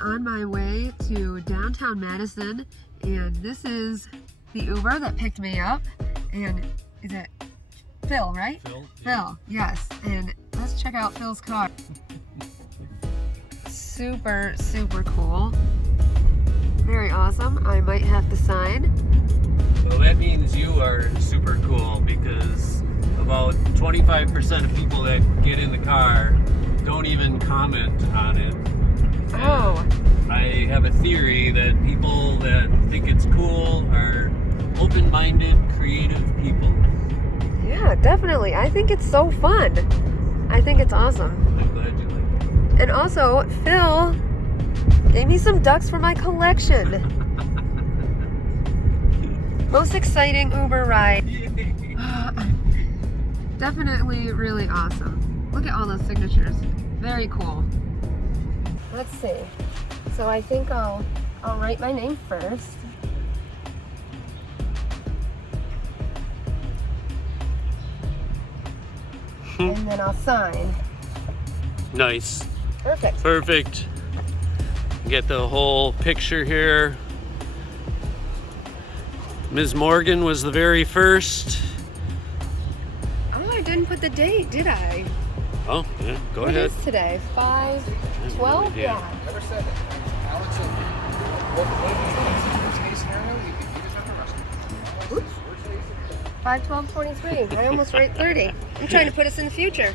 on my way to downtown Madison, and this is the Uber that picked me up. And is it Phil, right? Phil? Phil, yes. And let's check out Phil's car. Super, super cool. Very awesome. I might have to sign. Well, that means you are super cool, because about 25% of people that get in the car don't even comment on it. Oh. I have a theory that people that think it's cool are open-minded, creative people. Yeah, definitely. I think it's so fun. I think it's awesome. I'm glad you like it. And also, Phil gave me some ducks for my collection. Most exciting Uber ride. Definitely really awesome. Look at all those signatures. Very cool. Let's see. So I think I'll write my name first. And then I'll sign. Nice. Perfect. Perfect. Get the whole picture here. Ms. Morgan was the very first. Oh, I didn't put the date, did I? Oh, yeah, go What ahead. is today? 5/12? Yeah. Never said it. Alex said, worst case scenario, you just have to rush it. Oops. 5/12/23. I almost wrote 30. I'm trying to put us in the future.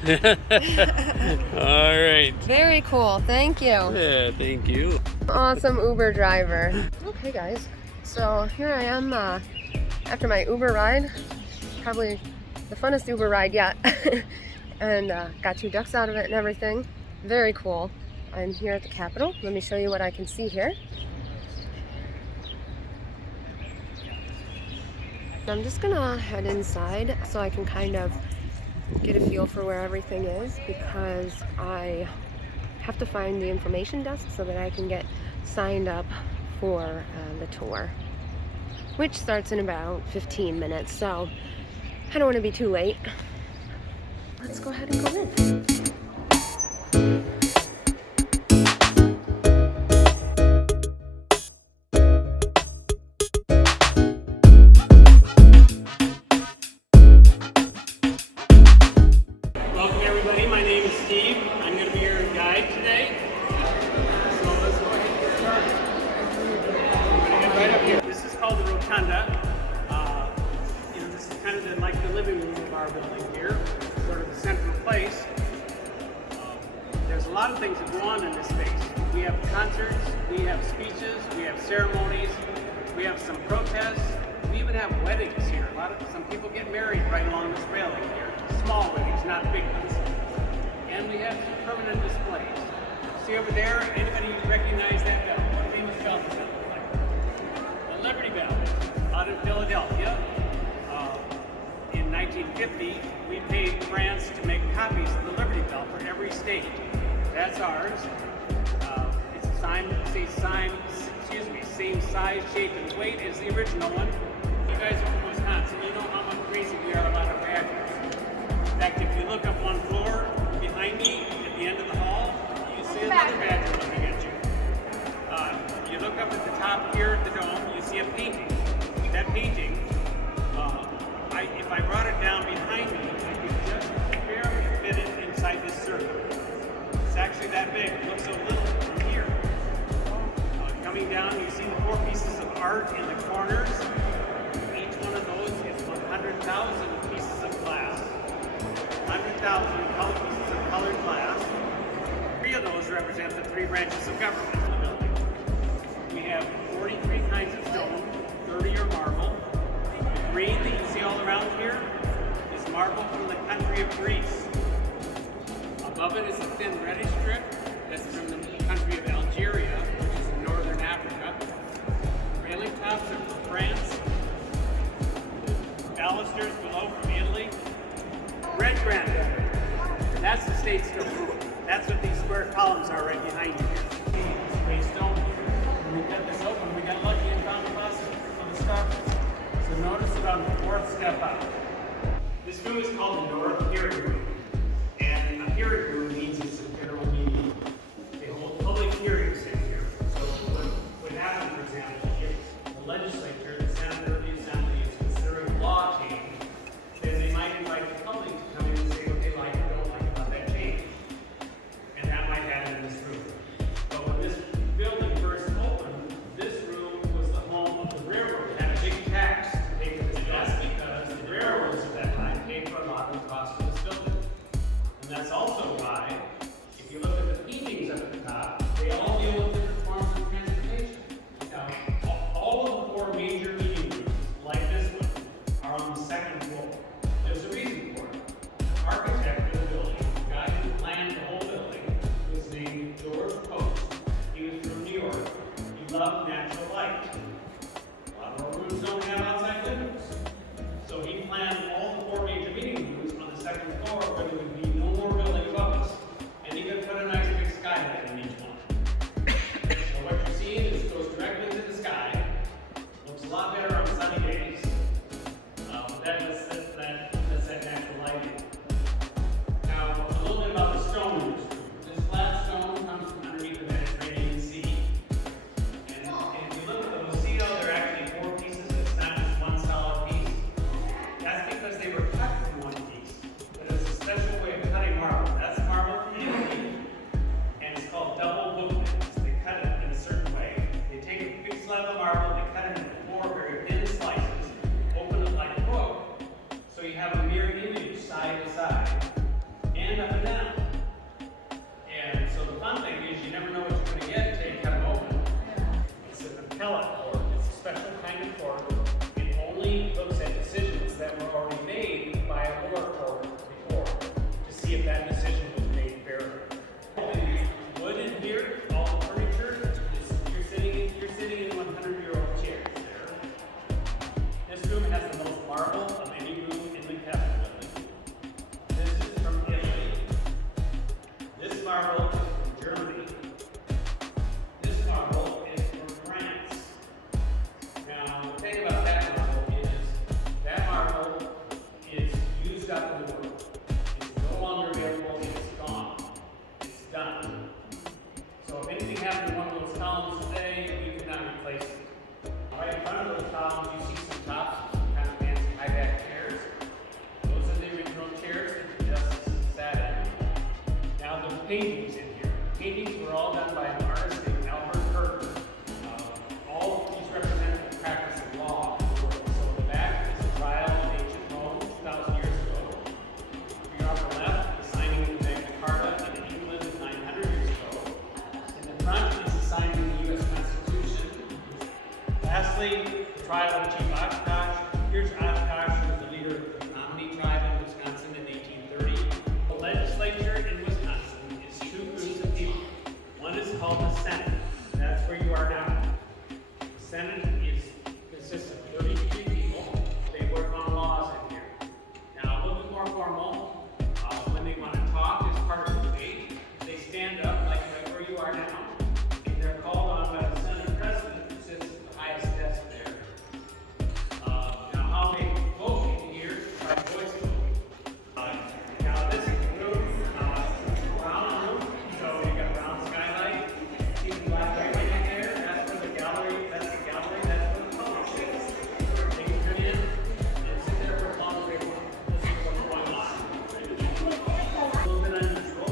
All right. Very cool. Thank you. Yeah, thank you. Awesome Uber driver. Okay, guys. So here I am after my Uber ride. Probably the funnest Uber ride yet. And got 2 ducks out of it and everything. Very cool. I'm here at the Capitol. Let me show you what I can see here. I'm just gonna head inside so I can kind of get a feel for where everything is, because I have to find the information desk so that I can get signed up for the tour, which starts in about 15 minutes, so I don't want to be too late. Let's go ahead and go in. Welcome everybody, my name is Steve. I'm going to be your guide today. So let's go ahead and get started. I'm going to get right up here. This is called the Rotunda. This is kind of like the living room of our building here, sort of the central place. There's a lot of things that go on in this space. We have concerts, we have speeches, we have ceremonies, we have some protests, we even have weddings here. Some people get married right along this railing here. Small weddings, not big ones. And we have some permanent displays. See over there, anybody recognize that bell? What famous bell does that look like? The Liberty Bell out in Philadelphia. In 1950, we paid France to make copies of the Liberty Bell for every state. That's ours. It's same size, shape, and weight as the original one. You guys are from Wisconsin. You know how much crazy we are about our badgers. In fact, if you look up one floor behind me at the end of the hall, you see another badger looking at you. You look up at the top here at the dome, you see a painting. That painting, if I brought it down behind me, I could just barely fit it inside this circle. It's actually that big. It looks so little from here. Coming down, you see the 4 pieces of art in the corners. Each one of those is 100,000 pieces of glass. 100,000 colored pieces of colored glass. 3 of those represent the 3 branches of government in the building. We have 43 kinds of stone, 30 are marble. The green that you see all around here is marble from the country of Greece. Above it is a thin reddish strip that's from the country of Algeria, which is in northern Africa. Railing tops are from France. Balusters below from Italy. Red granite. That's the state stone. That's what these square columns are right behind you here. Gray stone. When we cut this open, we got lucky and found a fossil of the scarf. So notice it on the 4th step out. This room is called the North Hearing Room. And a hearing room means it's a general meeting. They hold public hearings in here. paintings in here. Paintings were all done by an artist named Albert Herber. All of these represent the practice of law. So in the back is a trial in ancient Rome 2,000 years ago. Your upper left, the signing of the Magna Carta in England 900 years ago. In the front is the signing of the U.S. Constitution. Lastly, the trial of Chief Oshkosh. Here's Oshkosh, who was the leader of the Alumni tribe in Wisconsin in 1830. The legislature in Wisconsin is two groups of people. One is called the Senate. That's where you are now. The Senate consists of 33 people. They work on laws in here. Now, a little bit more formal. When they want to talk as part of the debate, they stand up like right where you are now, and they're called on by the Senate President, who sits at the highest desk there. Now, how they vote in here is by voice vote. Now, this room, round room, so you got round skylight. See the black light right there? That's where the gallery. That's the gallery. That's where the public sits. They can turn in and sit there for as long as they want. This is what's going on. A little bit unusual.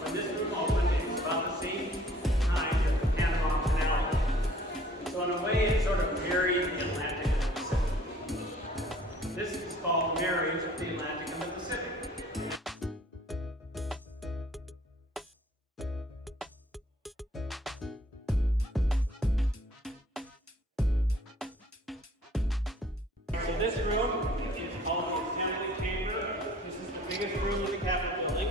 When this room opened, it was about the same time as the Panama Canal. So in a way, it's sort of married the Atlantic and the Pacific. This is called marriage of the Atlantic and the Pacific. So this room is called the Assembly Chamber. This is the biggest room in the Capitol building.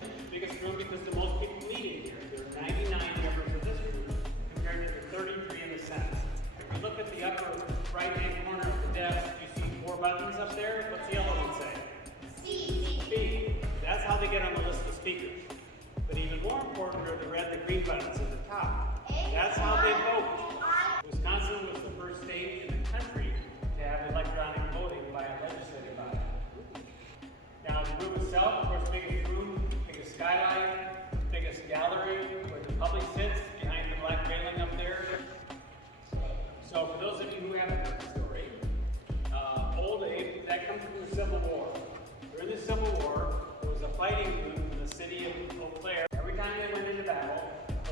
The biggest room because the most people meet in here. There are 99 members of this room compared to the 33 in the Senate. If you look at the upper right-hand corner of the desk, you see 4 buttons up there. What's the yellow one say? Speak. That's how they get on the list of speakers. But even more important are the red and the green buttons at the top. That's how they vote. Wisconsin was the first state in the country to have electronic voting by a legislative body. Now, the room itself, of course, biggest room, biggest skylight, biggest gallery, where the public sits behind the black railing up there. So, for those of you who haven't heard the story, Old Abe, that comes from the Civil War. During the Civil War, there was a fighting group in the city of Eau Claire. Every time they went into battle,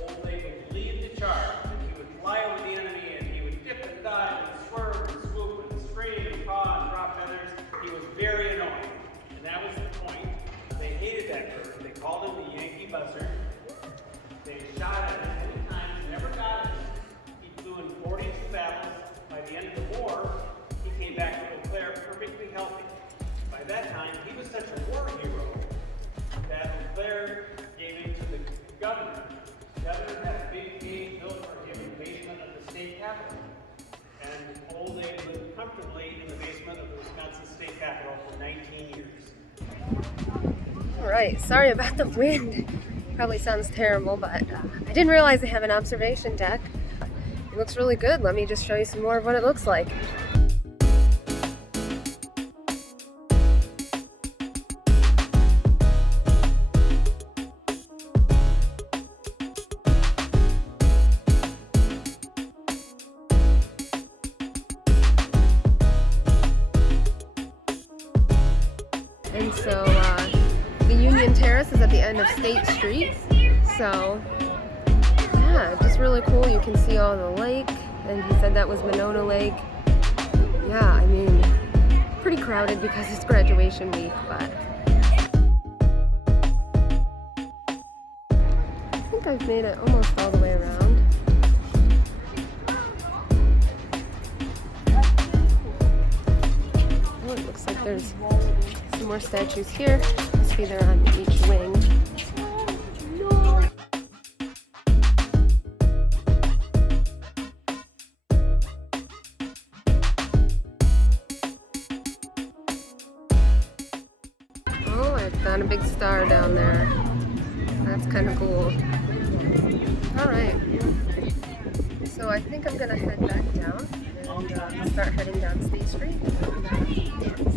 Old Abe would lead the charge, and he would fly over the enemy, and he would dip and dive and swerve and swoop and scream and paw and drop feathers. He was very annoying, and that was the point. They hated that bird. They called him the Yankee Buzzard. They shot at him many times, never got him. He flew in 42 battles. By the end of the war, he came back to Eau Claire perfectly healthy. By that time, he was such a war hero that Eau Claire gave him to the governor. The governor had a big cage built for him in the basement of the state capitol. And Old Abe lived comfortably in the basement of the Wisconsin state capitol for 19 years. All right, sorry about the wind. Probably sounds terrible, but I didn't realize they have an observation deck. It looks really good. Let me just show you some more of what it looks like. And so the Union Terrace is at the end of State Street. So yeah, just really cool. You can see all the lake, and he said that was Monona Lake. Yeah, I mean, pretty crowded because it's graduation week, but I think I've made it almost all the way around. Oh, it looks like there's some more statues here. Must be they're on each wing. Oh, I found a big star down there. That's kind of cool. Alright. So I think I'm going to head back down and start heading down State Street and see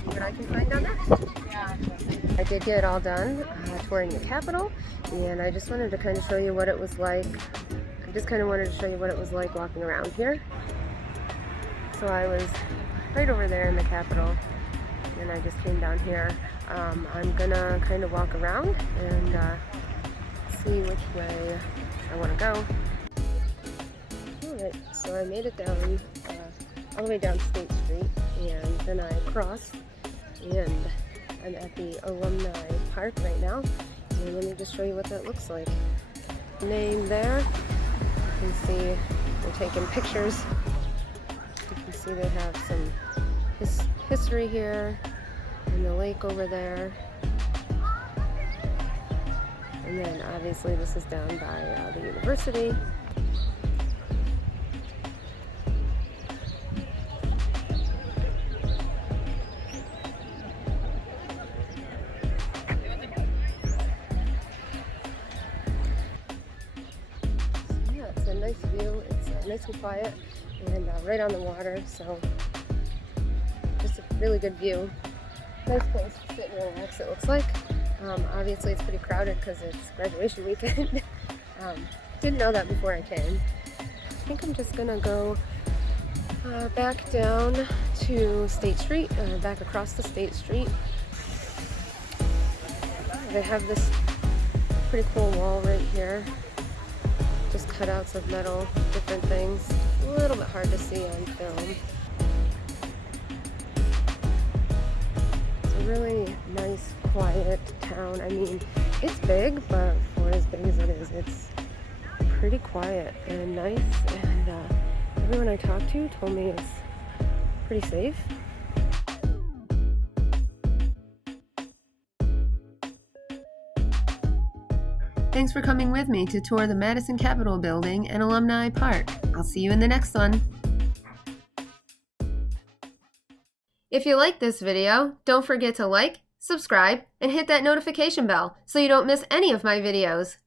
what I can find down there. I did get it all done touring the Capitol, and I just wanted to kind of show you what it was like. I just kind of wanted to show you what it was like walking around here. So I was right over there in the Capitol, and I just came down here I'm gonna kind of walk around and see which way I want to go. Alright, so I made it down, all the way down State Street, and then I crossed, and I'm at the Alumni Park right now, and let me just show you what that looks like. Name there, you can see they're taking pictures. You can see they have some history here, and the lake over there. And then obviously this is down by the university. Yeah, it's a nice view. It's nice and quiet, and right on the water, so just a really good view. Nice place to sit and relax, it looks like. Obviously it's pretty crowded because it's graduation weekend. Didn't know that before I came. I think I'm just gonna go back down to State Street, back across the State Street. They have this pretty cool wall right here. Just cutouts of metal, different things. A little bit hard to see on film. It's a really nice, quiet town. I mean, it's big, but for as big as it is, it's pretty quiet and nice. And everyone I talked to told me it's pretty safe. Thanks for coming with me to tour the Madison Capitol Building and Alumni Park. I'll see you in the next one. If you like this video, don't forget to like, subscribe, and hit that notification bell so you don't miss any of my videos.